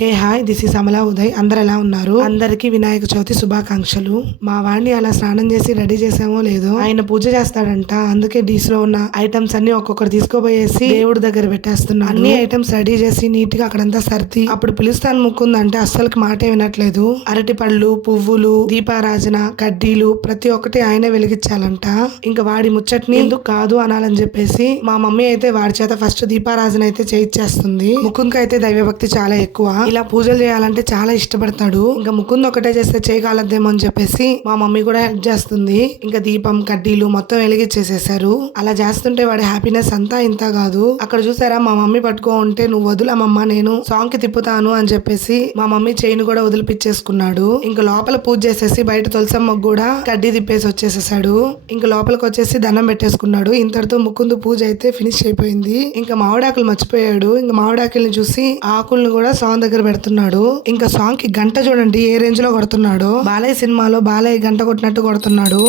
Hey hi this is Amala Uday. అందరు ఎలా ఉన్నారు? అందరికి వినాయక చవితి శుభాకాంక్షలు. మా వాడిని అలా స్నానం చేసి రెడీ చేసామో లేదో ఆయన పూజ చేస్తాడంట. అందుకే డీస్లో ఉన్న ఐటమ్స్ అన్ని ఒక్కొక్కటి తీసుకోపోయేసి దేవుడి దగ్గర పెట్టేస్తున్నాడు అన్ని ఐటమ్స్ రెడీ చేసి నీట్గా అక్కడంతా సర్ది అప్పుడు పిలుస్తాను ముక్కుందంటే అస్సలకి మాటే వినట్లేదు. అరటి పళ్ళు పువ్వులు దీపారాజన కడ్డీలు ప్రతి ఒక్కటి ఆయనే వెలిగించాలంట. ఇంకా వాడి ముచ్చట్ని ఎందుకు కాదు అనాలని చెప్పేసి మా మమ్మీ అయితే వాడి చేత ఫస్ట్ దీపారాజన అయితే చేయించేస్తుంది ముకుంద్ అయితే దైవభక్తి చాలా ఎక్కువ. ఇలా పూజలు చేయాలంటే చాలా ఇష్టపడతాడు. ఇంకా ముకుంద్ ఒకటే చేస్తే చేయగలదేమో అని చెప్పేసి మా మమ్మీ కూడా హెల్ప్ చేస్తుంది. ఇంకా దీపం కడ్డీలు మొత్తం వెలిగించేసేసారు అలా చేస్తుంటే వాడి హ్యాపీనెస్ అంతా ఇంత కాదు. అక్కడ చూసారా మా మమ్మీ పట్టుకో ఉంటే నువ్వు వదులమ్మమ్మ నేను సాంగ్కి తిప్పుతాను అని చెప్పేసి మా మమ్మీ చైన్ కూడా వదిలిపిచ్చేసుకున్నాడు. ఇంకా లోపల పూజ చేసేసి బయట తులసమ్మకు కూడా కడ్డీ తిప్పేసి వచ్చేసేసాడు. ఇంకా లోపలికి వచ్చేసి దండం పెట్టేసుకున్నాడు. ఇంతటితో ముకుందు పూజ అయితే ఫినిష్ అయిపోయింది. ఇంకా మామిడాకులు మర్చిపోయాడు. ఇంకా మామిడాకుల్ని చూసి ఆకుల్ని కూడా సాంగ్ దగ్గర పెడుతున్నాడు. ఇంకా సాంగ్కి గంట చూడండి ఏ రేంజ్లో కొడుతున్నాడు. బాలయ్య సినిమాలో బాలయ్య గంట కొట్టినట్టు కొడుతున్నాడు.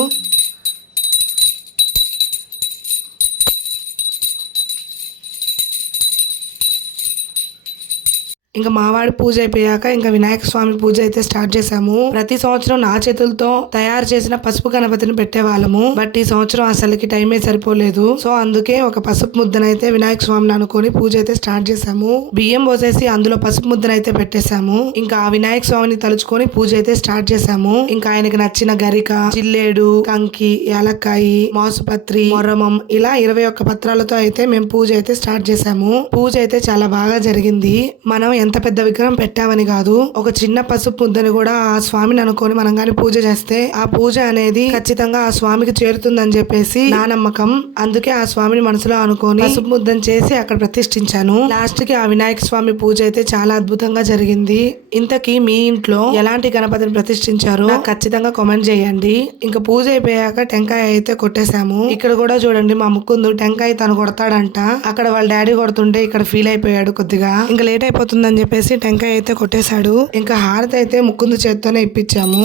ఇంకా మావాడి పూజ అయిపోయాక ఇంకా వినాయక స్వామి పూజ అయితే స్టార్ట్ చేసాము ప్రతి సంవత్సరం నా చేతులతో తయారు చేసిన పసుపు గణపతిని పెట్టేవాళ్ళము. బట్ ఈ సంవత్సరం అసలుకి టైమే సరిపోలేదు. సో అందుకే ఒక పసుపు ముద్దనైతే వినాయక స్వామిని అనుకొని పూజ అయితే స్టార్ట్ చేసాము బియ్యం పోసేసి అందులో పసుపు ముద్దనైతే పెట్టేశాము. ఇంకా ఆ వినాయక స్వామిని తలుచుకొని పూజ అయితే స్టార్ట్ చేసాము ఇంకా ఆయనకి నచ్చిన గరిక చిల్లేడు కంకి ఏలక్కాయి మాసుపత్రి మొరమం ఇలా ఇరవై ఒక్క పత్రాలతో అయితే మేము పూజ అయితే స్టార్ట్ చేసాము పూజ అయితే చాలా బాగా జరిగింది. మనం ఎంత పెద్ద విగ్రహం పెట్టామని కాదు ఒక చిన్న పసుపు ముద్దని కూడా ఆ స్వామిని అనుకొని మనం గాని పూజ చేస్తే ఆ పూజ అనేది ఖచ్చితంగా ఆ స్వామికి చేరుతుందని చెప్పేసి నా నమ్మకం. అందుకే ఆ స్వామిని మనసులో అనుకొని పసుపు ముద్దని చేసి అక్కడ ప్రతిష్ఠించాను. లాస్ట్కి ఆ వినాయక స్వామి పూజ అయితే చాలా అద్భుతంగా జరిగింది. ఇంతకీ మీ ఇంట్లో ఎలాంటి గణపతిని ప్రతిష్ఠించారో ఖచ్చితంగా కామెంట్ చేయండి. ఇంకా పూజ అయిపోయాక టెంకాయ అయితే కొట్టేశాము. ఇక్కడ కూడా చూడండి మా ముక్కుందు టెంకాయ తను కొడతాడంట. అక్కడ వాళ్ళ డాడీ కొడుతుంటే ఇక్కడ ఫీల్ అయిపోయాడు కొద్దిగా. ఇంకా లేట్ అని చెప్పేసి టెంకాయ అయితే కొట్టేశాడు. ఇంకా హారతి అయితే ముక్కుందు చేత్తోనే ఇప్పించాము.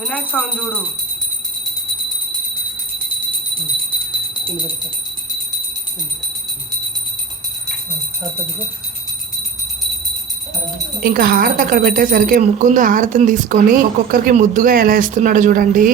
వినాయక స్వామి చూడు. ఇంకా హారతి అక్కడ పెట్టేసరికి ముక్కుందు హారతిని తీసుకొని ఒక్కొక్కరికి ముద్దుగా ఎలా ఇస్తున్నాడో చూడండి.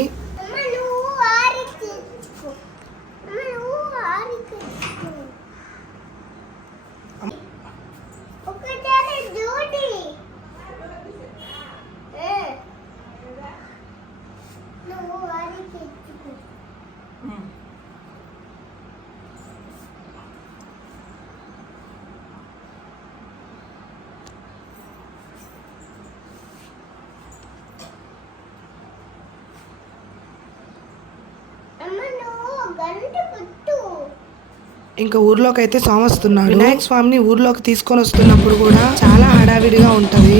ఇంకా ఊర్లోకి అయితే స్వామి వస్తున్నాడు వినాయక స్వామిని ఊర్లోకి తీసుకొని వస్తున్నప్పుడు కూడా చాలా హడావిడిగా ఉంటది.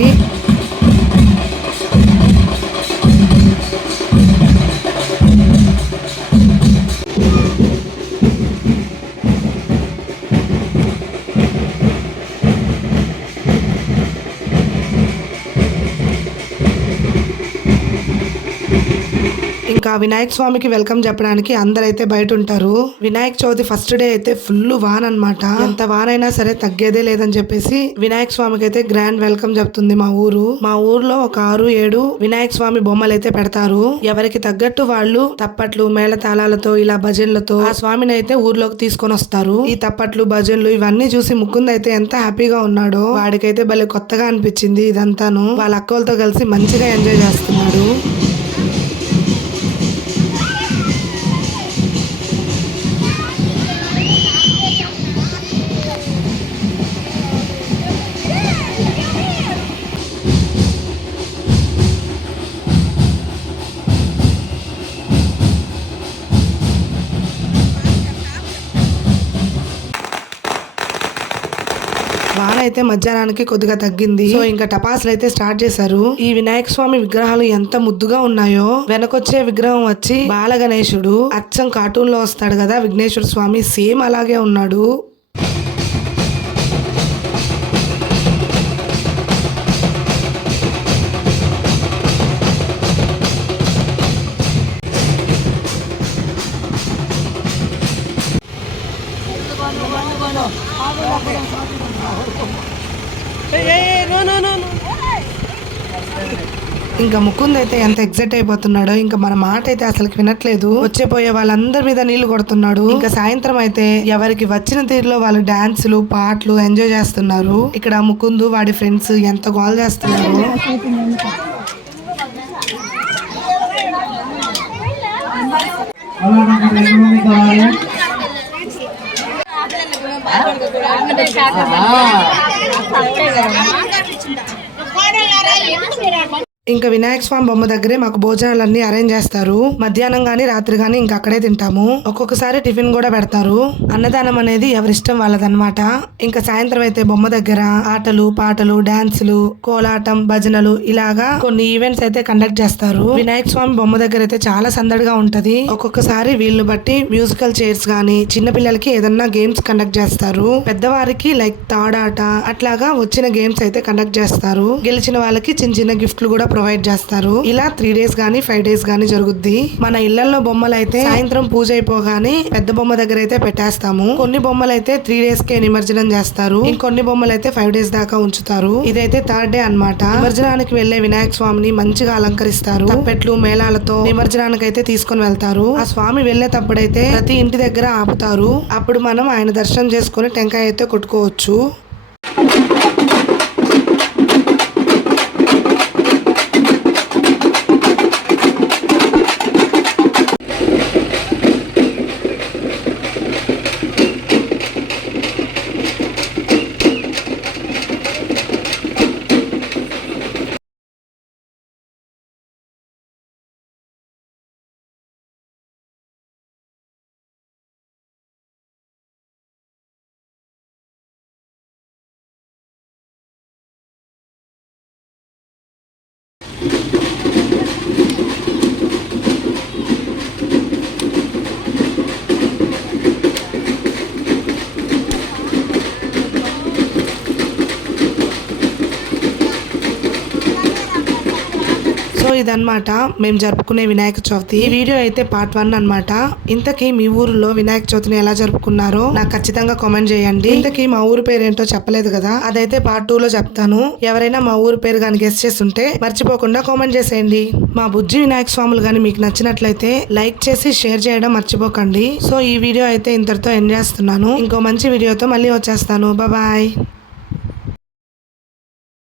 ఇంకా వినాయక స్వామికి వెల్కమ్ చెప్పడానికి అందరైతే బయట ఉంటారు వినాయక చవితి ఫస్ట్ డే అయితే ఫుల్ వాన్ అనమాట ఎంత వాన్ అయినా సరే తగ్గేదే లేదని చెప్పేసి వినాయక స్వామికి అయితే గ్రాండ్ వెల్కమ్ చెప్తుంది మా ఊరు. మా ఊర్లో ఒక ఆరు ఏడు వినాయక స్వామి బొమ్మలు అయితే పెడతారు. ఎవరికి తగ్గట్టు వాళ్ళు తప్పట్లు మేళతాళాలతో ఇలా భజనలతో ఆ స్వామిని అయితే ఊర్లోకి తీసుకొని వస్తారు. ఈ తప్పట్లు భజనలు ఇవన్నీ చూసి ముకుంద్ అయితే ఎంత హ్యాపీగా ఉన్నాడో వాడికైతే భలే కొత్తగా అనిపించింది ఇదంతాను. వాళ్ళ అక్కలతో కలిసి మంచిగా ఎంజాయ్ చేస్తున్నాడు. అయితే మధ్యాహ్నానికి కొద్దిగా తగ్గింది. సో ఇంకా టపాసులు అయితే స్టార్ట్ చేశారు. ఈ వినాయక స్వామి విగ్రహాలు ఎంత ముద్దుగా ఉన్నాయో వెనకొచ్చే విగ్రహం వచ్చి బాల గణేశుడు అచ్చం కార్టూన్లో వస్తాడు కదా విఘ్నేశ్వర స్వామి సేమ్ అలాగే ఉన్నాడు. ఇంకా ముకుంద్ అయితే ఎంత ఎగ్జైట్ అయిపోతున్నాడో ఇంకా మన మాట అయితే అసలు వినట్లేదు. వచ్చే పోయే వాళ్ళందరి మీద నీళ్ళు కొడుతున్నాడు. ఇంకా సాయంత్రం అయితే ఎవరికి వచ్చిన తీరులో వాళ్ళు డాన్సులు పాటలు ఎంజాయ్ చేస్తున్నారు. ఇక్కడ ముకుందు వాడి ఫ్రెండ్స్ ఎంత గోల్ చేస్తున్నారు. ఇంకా వినాయక స్వామి బొమ్మ దగ్గరే మాకు భోజనాలన్నీ అరేంజ్ చేస్తారు. మధ్యాహ్నం కానీ రాత్రి కానీ ఇంకా అక్కడే తింటాము. ఒక్కొక్కసారి టిఫిన్ కూడా పెడతారు. అన్నదానం అనేది ఎవరిష్టం వాళ్ళదన్నమాట. ఇంకా సాయంత్రం అయితే బొమ్మ దగ్గర ఆటలు పాటలు డాన్సులు కోలాటం భజనలు ఇలాగా కొన్ని ఈవెంట్స్ అయితే కండక్ట్ చేస్తారు. వినాయక స్వామి బొమ్మ దగ్గర అయితే చాలా సందడిగా ఉంటది. ఒక్కొక్కసారి వీళ్ళు బట్టి మ్యూజికల్ చైర్స్ గానీ చిన్నపిల్లలకి ఏదన్నా గేమ్స్ కండక్ట్ చేస్తారు. పెద్దవారికి లైక్ తాడాట అట్లాగా వచ్చిన గేమ్స్ అయితే కండక్ట్ చేస్తారు. గెలిచిన వాళ్ళకి చిన్న చిన్న గిఫ్ట్లు కూడా ప్రొవైడ్ చేస్తారు. ఇలా త్రీ డేస్ గానీ ఫైవ్ డేస్ గానీ జరుగుద్ది. మన ఇళ్ళలో బొమ్మలు అయితే సాయంత్రం పూజ అయిపోగానే పెద్ద బొమ్మ దగ్గర అయితే పెట్టేస్తాము. కొన్ని బొమ్మలు అయితే త్రీ డేస్ కే నిమజ్జనం చేస్తారు. ఇంకొన్ని బొమ్మలు అయితే ఫైవ్ డేస్ దాకా ఉంచుతారు. ఇదైతే థర్డ్ డే అన్నమాట. నిమజ్జనానికి వెళ్ళే వినాయక స్వామిని మంచిగా అలంకరిస్తారు. తప్పెట్లు మేళాలతో నిమజ్జనానికి అయితే తీసుకొని వెళ్తారు. ఆ స్వామి వెళ్ళేటప్పుడైతే ప్రతి ఇంటి దగ్గర ఆపుతారు. అప్పుడు మనం ఆయన దర్శనం చేసుకుని టెంకాయ అయితే కొట్టుకోవచ్చు. Thank you. సో ఇదన్నమాట. మేము జరుపుకునే వినాయక చవితి. ఈ వీడియో అయితే పార్ట్ వన్ అనమాట ఇంతకీ మీ ఊరిలో వినాయక చవితిని ఎలా జరుపుకున్నారో నాకు ఖచ్చితంగా కామెంట్ చేయండి. ఇంతకీ మా ఊరు పేరు ఏంటో చెప్పలేదు కదా? అదైతే పార్ట్ టూ లో చెప్తాను. ఎవరైనా మా ఊరు పేరు కానీ గెస్ట్ చేస్తుంటే మర్చిపోకుండా కామెంట్ చేసేయండి. మా బుజ్జి వినాయక స్వాములు కానీ మీకు నచ్చినట్లయితే లైక్ చేసి షేర్ చేయడం మర్చిపోకండి. సో ఈ వీడియో అయితే ఇంతటితో ఎండ్ చేస్తున్నాను. ఇంకో మంచి వీడియోతో మళ్ళీ వచ్చేస్తాను. బాయ్